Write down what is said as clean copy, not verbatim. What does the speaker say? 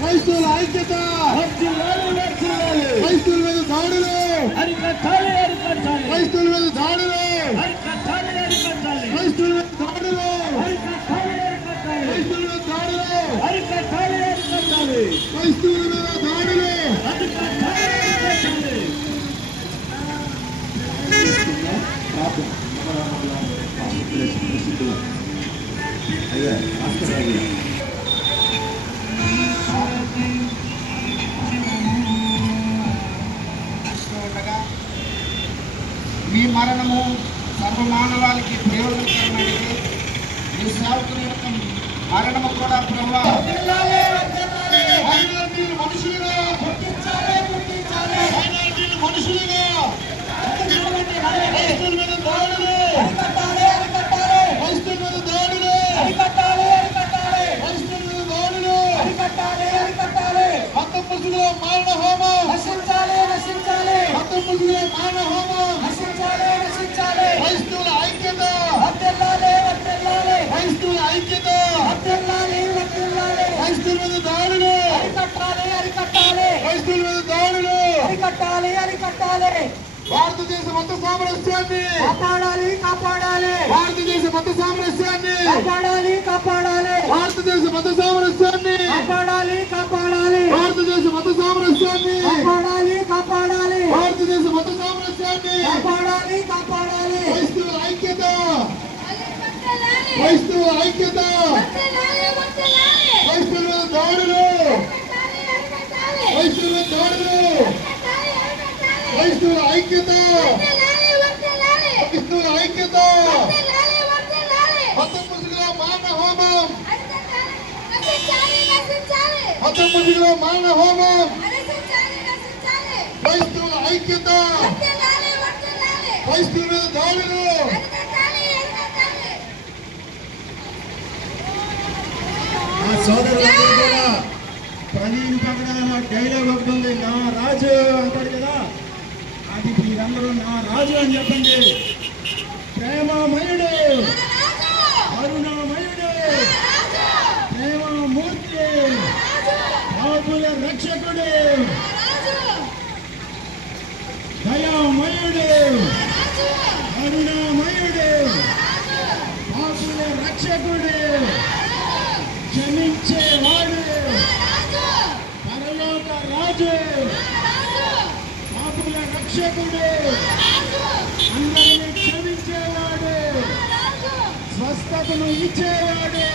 క్రైస్తవుల ఐక్యత, క్రైస్తవుల మీద దాడులు, క్రైస్తవుల మీద దాడులు, క్రైస్తవుల మీద దాడులు, క్రైస్తవుల మీద దాడులు, క్రైస్తవుల మీద దాడులు. మీ మరణము సర్వమానవాళికి ప్రయోజనకరమైనది. మీ సేవకుని యొక్క మరణము కూడా ప్రభావ మనుషులుగా మారణ హోమం క్రైస్తవుల ఐక్యత, క్రైస్తవుల ఐక్యత, క్రైస్తవుల మీద దాడులు, క్రైస్తవుల మీద దాడులు, భారతదేశ మత సామరస్యాన్ని కాపాడాలి, భారతదేశ మత సామరస్యాన్ని కాపాడాలి, భారతదేశ మత సామరస్యాన్ని భారతదేశ మత సామరస్యాన్ని భారతదేశ మత సామరస్యాన్ని క్రైస్తవుల ఐక్యత, క్రైస్తవుల ఐక్యత, క్రైస్తవుల మీద దాడులు, క్రైస్తవుల మీద దాడులు, క్రైస్తవుల ఐక్యత, క్రైస్తవుల ఐక్యత, హతముసుల మారణ హోమం, హతముసుల మారణ హోమం, క్రైస్తవుల ఐక్యత, క్రైస్తవుల మీద దాడులు. ఆ సోదరులందరూ కూడా ప్రవీణ్ పక్కన డైలాగ్ ఒకటి ఉంది, నా రాజు అంటాడు కదా, అది మీరందరూ నా రాజు అని చెప్పండి. ప్రేమమయుడు, కరుణామయుడు, ప్రేమమూర్తి, పాపుల రక్షకుడు, దయామయుడు, కరుణామయుడు, పాపుల రక్షకుడు, క్షమించేవాడు, పరలోక రాజు, పాపుల రక్షకుడు, అందరినీ క్షమించేవాడు, స్వస్థతను ఇచ్చేవాడు.